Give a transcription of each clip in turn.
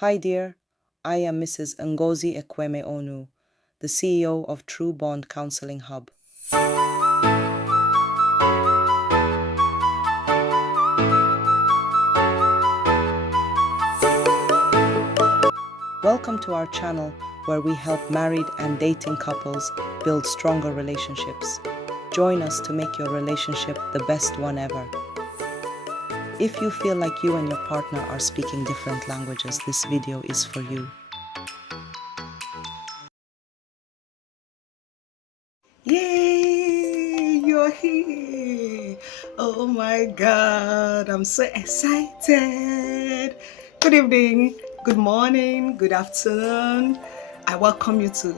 Hi dear, I am Mrs. Ngozi Ekweme Onu, the CEO of True Bond Counseling Hub. Welcome to our channel where we help married and dating couples build stronger relationships. Join us to make your relationship the best one ever. If you feel like you and your partner are speaking different languages, this video is for you. Yay! You're here! Oh my god, I'm so excited! Good evening, good morning, good afternoon. I welcome you to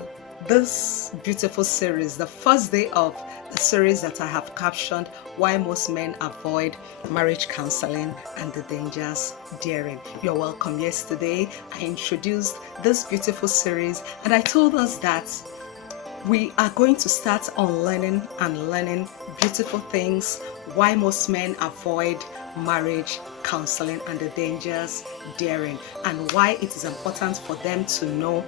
this beautiful series, the first day of the series that I have captioned Why Most Men Avoid Marriage Counseling and the Dangers Therein. You're welcome. Yesterday, I introduced this beautiful series and I told us that we are going to start on learning beautiful things, why most men avoid marriage counseling and the dangers therein, and why it is important for them to know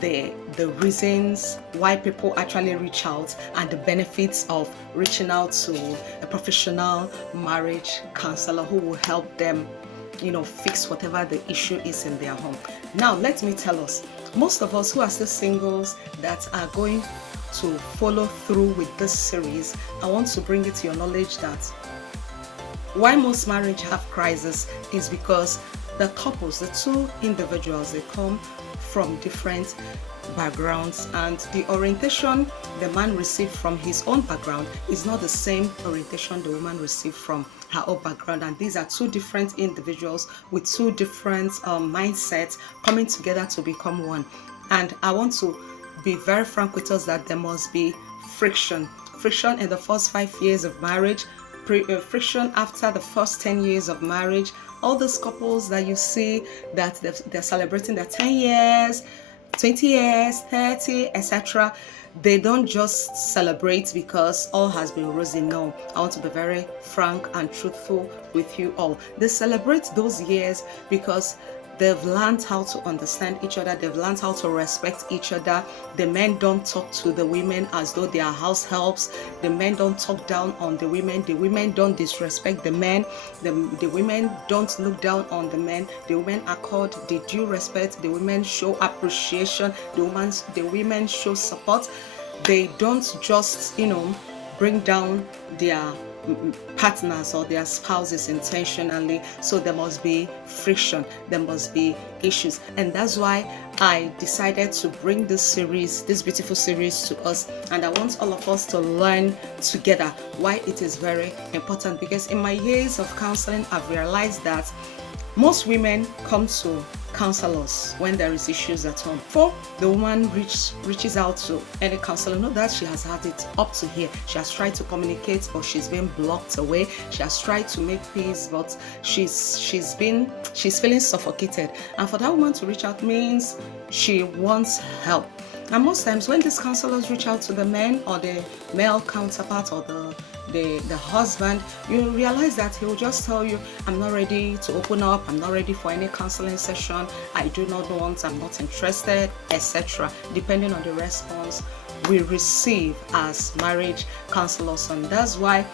the reasons why people actually reach out and the benefits of reaching out to a professional marriage counselor who will help them fix whatever the issue is in their home. Now let me tell us, most of us who are still singles that are going to follow through with this series, I want to bring it to your knowledge that why most marriage have crisis is because the couples, the two individuals, they come from different backgrounds, and the orientation the man received from his own background is not the same orientation the woman received from her own background, and these are two different individuals with two different mindsets coming together to become one. And I want to be very frank with us that there must be friction in the first 5 years of marriage, friction after the first 10 years of marriage. All those couples that you see that they're celebrating their 10 years, 20 years, 30, etc., they don't just celebrate because all has been rosy. No, I want to be very frank and truthful with you all. They celebrate those years because they've learned how to understand each other. They've learned how to respect each other. The men don't talk to the women as though they are house helps. The men don't talk down on the women. The women don't disrespect the men. The women don't look down on the men. The women accord the due respect. The women show appreciation. The women show support. They don't just, bring down their partners or their spouses intentionally. So there must be friction, there must be issues, and that's why I decided to bring this beautiful series to us, and I want all of us to learn together why it is very important. Because in my years of counseling, I've realized that most women come to counsel us when there is issues at home. Before the woman reaches out to any counselor, know that she has had it up to here. She has tried to communicate, but she's been blocked away. She has tried to make peace, but she's feeling suffocated. And for that woman to reach out means she wants help. And most times when these counselors reach out to the men or the male counterpart or the husband, you realize that he will just tell you, I'm not ready to open up, I'm not ready for any counseling session, I do not want, I'm not interested, etc., depending on the response we receive as marriage counselors. And that's why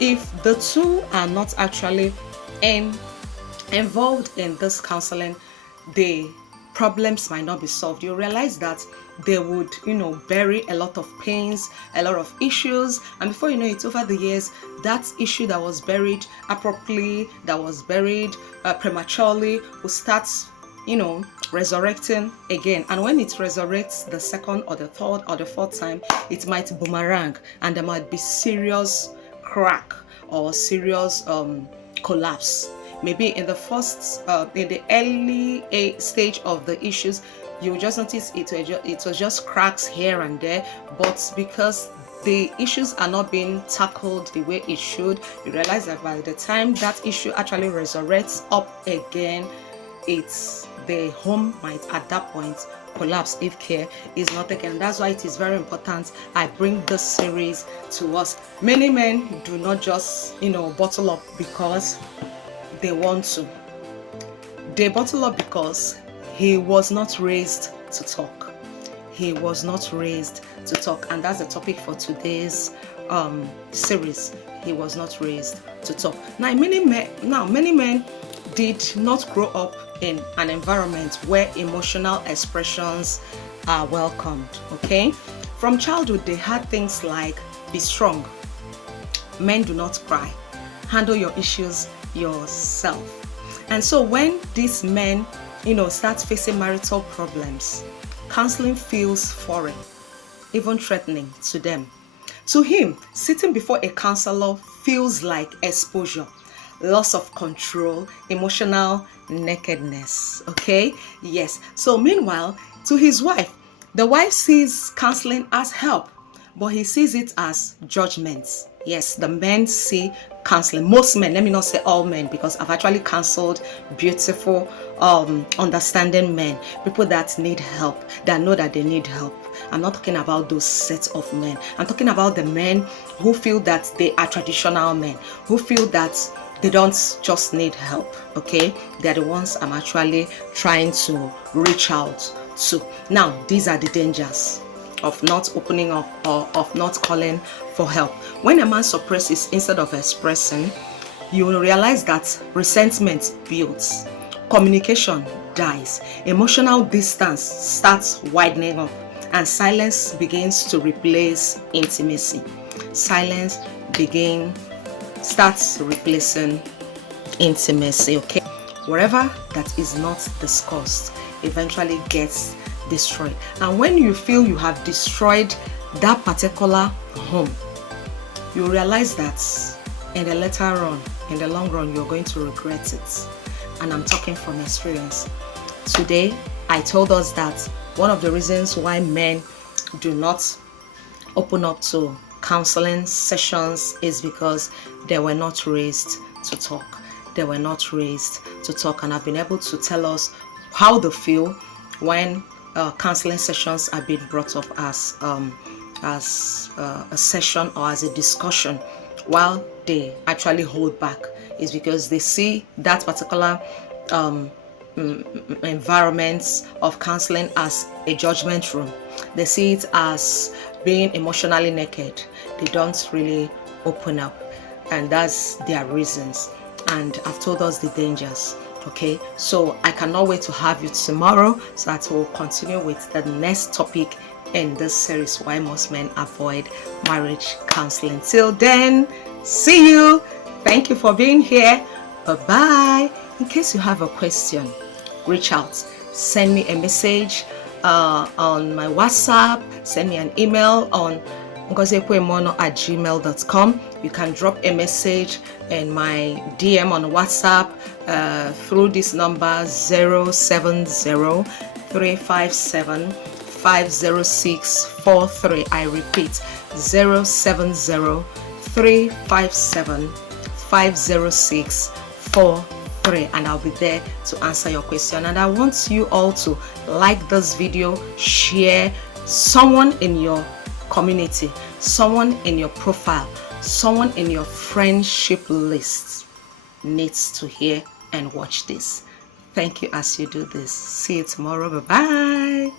if the two are not actually involved in this counseling, the problems might not be solved. You realize that they would, bury a lot of pains, a lot of issues, and before you know it, over the years, that issue that was buried abruptly, that was buried prematurely, will start, resurrecting again. And when it resurrects the second or the third or the fourth time, it might boomerang, and there might be serious crack or serious collapse. Maybe in the early stage of the issues, you just notice it was just cracks here and there, but because the issues are not being tackled the way it should, you realize that by the time that issue actually resurrects up again, the home might at that point collapse if care is not taken. That's why it is very important I bring this series to us. Many men do not just bottle up because they want to. They bottle up because he was not raised to talk. He was not raised to talk, and that's the topic for today's series. He was not raised to talk. Many men did not grow up in an environment where emotional expressions are welcomed. Okay, from childhood they had things like be strong, men do not cry, handle your issues yourself. And so when these men, start facing marital problems, counseling feels foreign, even threatening to them. To him, sitting before a counselor feels like exposure, loss of control, emotional nakedness. Okay? Yes. So meanwhile, to his wife, the wife sees counseling as help, but he sees it as judgment. Yes, the men see counseling. Most men, let me not say all men, because I've actually counseled beautiful, understanding men, people that need help, that know that they need help. I'm not talking about those sets of men. I'm talking about the men who feel that they are traditional men, who feel that they don't just need help. Okay, they're the ones I'm actually trying to reach out to. Now, these are the dangers of not opening up or of not calling for help. When a man suppresses instead of expressing, you will realize that resentment builds, communication dies, emotional distance starts widening up, and silence begins to replace intimacy. Silence starts replacing intimacy. Okay, wherever that is not discussed eventually gets destroyed. And when you feel you have destroyed that particular home, you realize that in the long run, you're going to regret it. And I'm talking from experience. Today, I told us that one of the reasons why men do not open up to counseling sessions is because they were not raised to talk. They were not raised to talk, and I've been able to tell us how they feel when counseling sessions are being brought up as a session or as a discussion, while they actually hold back. Is because they see that particular environment of counseling as a judgment room. They see it as being emotionally naked. They don't really open up, and that's their reasons. And I've told us the dangers. Okay, so I cannot wait to have you tomorrow so that we'll continue with the next topic in this series, why most men avoid marriage counseling. Till then, see you. Thank you for being here. Bye-bye. In case you have a question, reach out. Send me a message on my WhatsApp. Send me an email on ngozekwemono@gmail.com. You can drop a message in my DM on WhatsApp through this number 070-357-50643. I repeat, 070-357-50643, and I'll be there to answer your question. And I want you all to like this video, share, someone in your community, someone in your profile, someone in your friendship list needs to hear and watch this. Thank you as you do this. See you tomorrow. Bye-bye.